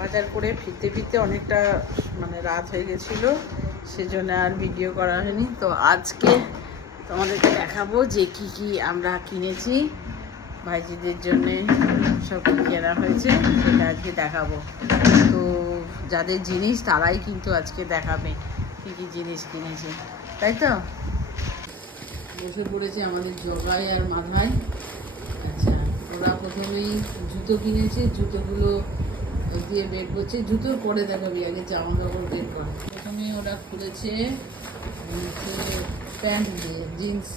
বাজার করে ফিরতে ফিরতে অনেকটা মানে রাত হয়ে গেছিল, সেজন্য আর ভিডিও করা হয়নি। তো আজকে তোমাদেরকে দেখাবো যে কি কি আমরা কিনেছি। ভাইজিদের জন্যে সব কেনা হয়েছে, সেটা আজকে দেখাবো। তো যাদের জিনিস, তারাই কিন্তু আজকে দেখাবে কি কি জিনিস কিনেছে। তাই তো? বসে পড়েছে আমাদের জগাই আর মাথায় আচ্ছা ওরা প্রথমেই জুতো কিনেছে। জুতোগুলো দিয়ে বের করছে। জুতোর পরে দেখাবি আগে জামা কাপড় বের কর। প্রথমে ওরা খুলেছে প্যান্ট দিয়ে, জিন্স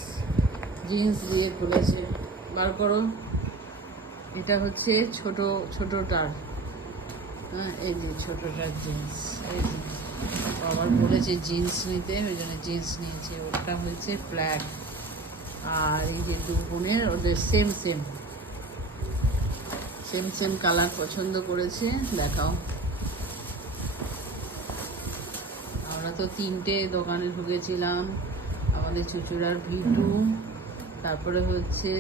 জিন্স দিয়ে খুলেছে। বার করো। এটা হচ্ছে ছোট, ছোটটার। হ্যাঁ এই যে ছোটটার জিন্স, এই যে। আবার বলেছে জিন্স নিতে, ওই জন্য জিন্স নিয়েছে। ওটা হচ্ছে ফ্ল্যাট আর এই যে দু বোনের, ওদের same same same same colour পছন্দ করেছে, দেখাও। আমরা তো তিনটে দোকানে ঢুকেছিলাম, আমাদের চুচুড়ার ভিটু, তারপরে হচ্ছে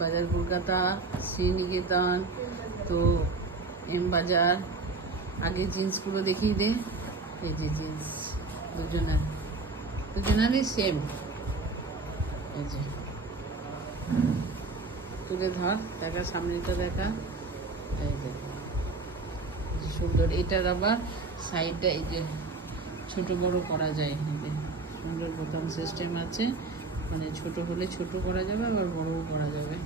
বাজার কলকাতা, শ্রীনিকেতন, তো এম বাজার। আগে জিন্সগুলো দেখিয়ে দে, এই যে জিন্স, দুজনের, দুজনেরই সেম এই যে। তুলে ধর, দেখা, সামনেটা দেখা। এই যে। সুন্দর, এটার আবার সাইডটা এই যে ছোট বড় করা যায় এতে সুন্দর বোতাম সিস্টেম আছে। মানে ছোট হলে ছোট করা যাবে, আবার বড়ও করা যাবে।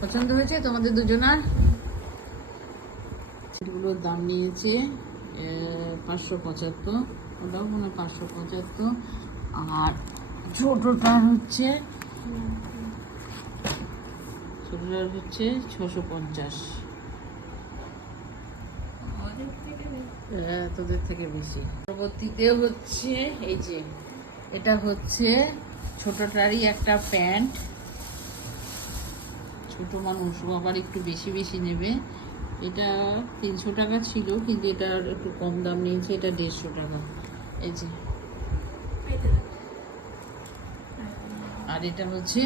পছন্দ হয়েছে তোমাদের দুজনার? সেগুলোর দাম নিয়েছে পাঁচশো পঁচাত্তর। ওটাও মনে পাঁচশো পঁচাত্তর। আর ছোটোটার হচ্ছে ছোটোটার হচ্ছে ছশো পঞ্চাশ। হ্যাঁ তোদের থেকে বেশি। পরবর্তীতে হচ্ছে এই যে এটা হচ্ছে ছোটটারই একটা প্যান্ট। ছোট মানুষ আবার একটু বেশি বেশি নেবে। এটা তিনশো টাকা ছিল কিন্তু এটা একটু কম দাম নিয়েছে এটা দেড়শো টাকা। এই যে। আর এটা হচ্ছে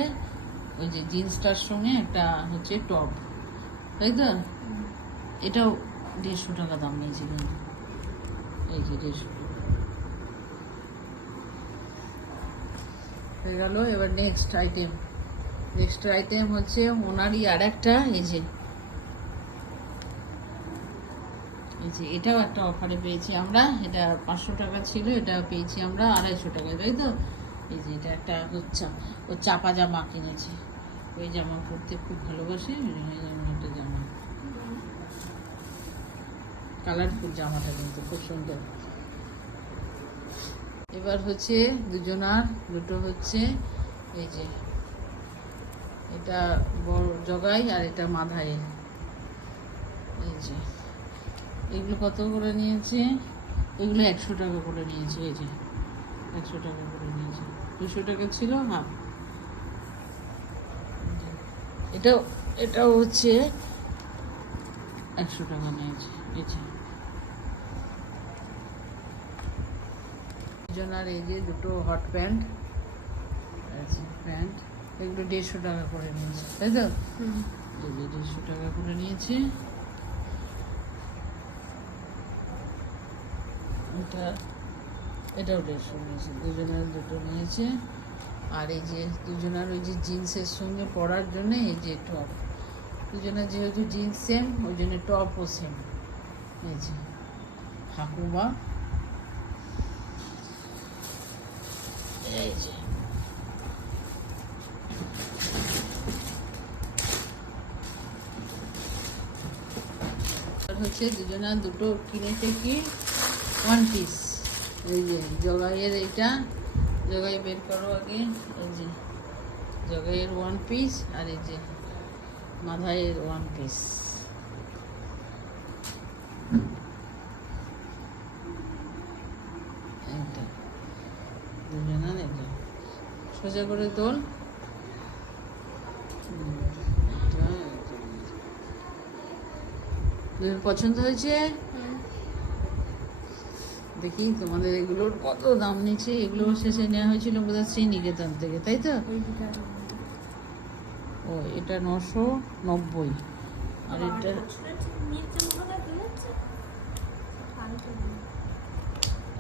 ওই যে জিন্সটার সঙ্গে একটা হচ্ছে টপ। তাই তো? এটাও দেড়শো টাকা দাম নিয়েছে এই যে দেড়শো হয়ে গেল, এবার নেক্সট আইটেম নেক্সট আইটেম হচ্ছে ওনারই আর একটা এই যে। এই যে এটাও একটা অফারে পেয়েছি আমরা। এটা পাঁচশো টাকা ছিল, এটা পেয়েছি আমরা আড়াইশো টাকায়, তাই তো? এই যে এটা একটা হচ্ছে, ও চাপা জামা কিনেছে। ওই জামা পরতে খুব ভালোবাসে, ওই জন্য একটা জামা। কালারফুল জামাটা কিন্তু খুব সুন্দর। এবার হচ্ছে দুজনার, দুটো হচ্ছে এই যে, এটা বড় জগাই আর এটা মাথায় এই যে, এগুলো কত করে নিয়েছে? এগুলো একশো টাকা করে নিয়েছে, এই যে, একশো টাকা করে নিয়েছে। দুশো টাকা ছিল হাফ এটাও এটাও হচ্ছে একশো টাকা নিয়েছে এই যে। দুজনার এই যে দুটো হট প্যান্ট প্যান্ট এগুলো দেড়শো টাকা করে নিয়েছে তাই তো? এই যে দেড়শো টাকা করে নিয়েছে। এটা এটাও দেড়শো নিয়েছে দুজনের দুটো নিয়েছে। আর এই যে দুজনের ওই যে জিন্সের সঙ্গে পরার জন্য এই যে টপ দুজনের যেহেতু জিন্স সেম ওই জন্য টপও সেম এই যে যে। হচ্ছে দুজনা দুটো কিনেছে কি? ওয়ান পিস এই যে, জগাইয়ের এইটা, জগাই বের করো আগে, এই যে, জগাইয়ের ওয়ান পিস আর এই যে মাথায়ের ওয়ান পিস সোজা করে। দুজন পছন্দ হয়েছে? দেখি তোমাদের এগুলোর কত দাম নিচ্ছে এগুলো শেষে নেওয়া হয়েছিল বোধহয় শ্রীনিকেতন থেকে তাই তো? ও এটা নশো নব্বই। আর এটা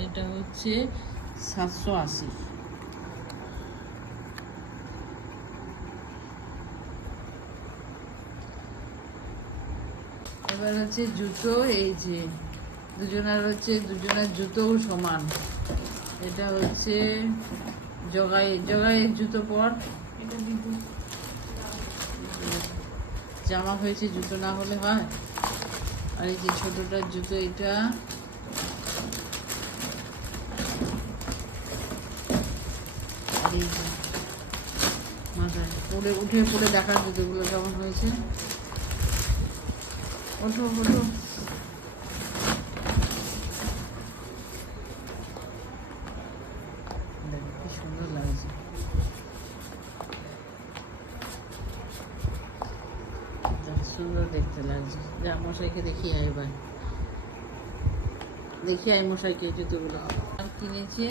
এটা হচ্ছে সাতশো আশি। এবার হচ্ছে জুতো এই যে দুজনের হচ্ছে দুজনের জুতোও সমান। এটা হচ্ছে জগাই জগাইয়ের জুতো পর। জামা হয়েছে জুতো না হলে হয়। আর এই যে ছোটটার জুতো এটা। মাথায় পরে উঠে পড়ে দেখার জুতোগুলো কেমন হয়েছে? ওঠো ওঠো দেখো, কি সুন্দর লাগছে দেখ, সুন্দর দেখতে লাগছে। যা, মশাইকে দেখি এবার। দেখি আয় মশাইকে জুতোগুলো। কিনেছে,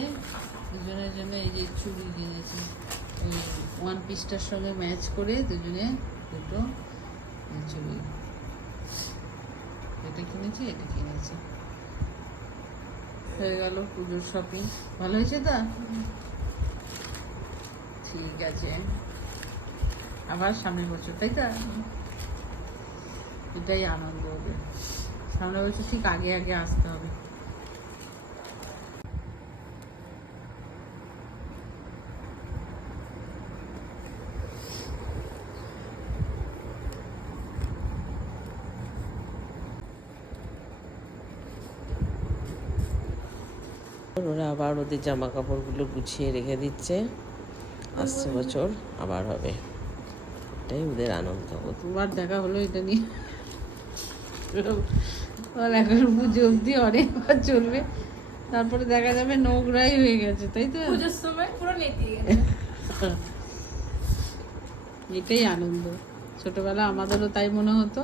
দুজনের জন্য এই যে চুড়ি কিনেছে। ওয়ান পিসটার সঙ্গে ম্যাচ করে দুজনে দুটো চুড়ি। এটা কিনেছি এটা কিনেছি। হয়ে গেল পুজোর শপিং ভালো হয়েছে তা? ঠিক আছে। আবার সামনের বছর, তাই তো? এটাই আনন্দ হবে। সামনে বছর ঠিক আগে আগে আসতে হবে। ওরা আবার ওদের জামা কাপড়গুলো গুছিয়ে রেখে দিচ্ছে। আসছে বছর আবার হবে। এটাই ওদের আনন্দ। দুবার দেখা হলো এটা নিয়ে। এখন পুজো অবধি অনেকবার চলবে। তারপরে দেখা যাবে নোংরাই হয়ে গেছে তাই তো? পুজোর সময় পুরো নেতিয়ে গেছে। এটাই আনন্দ। ছোটবেলা আমাদেরও তাই মনে হতো।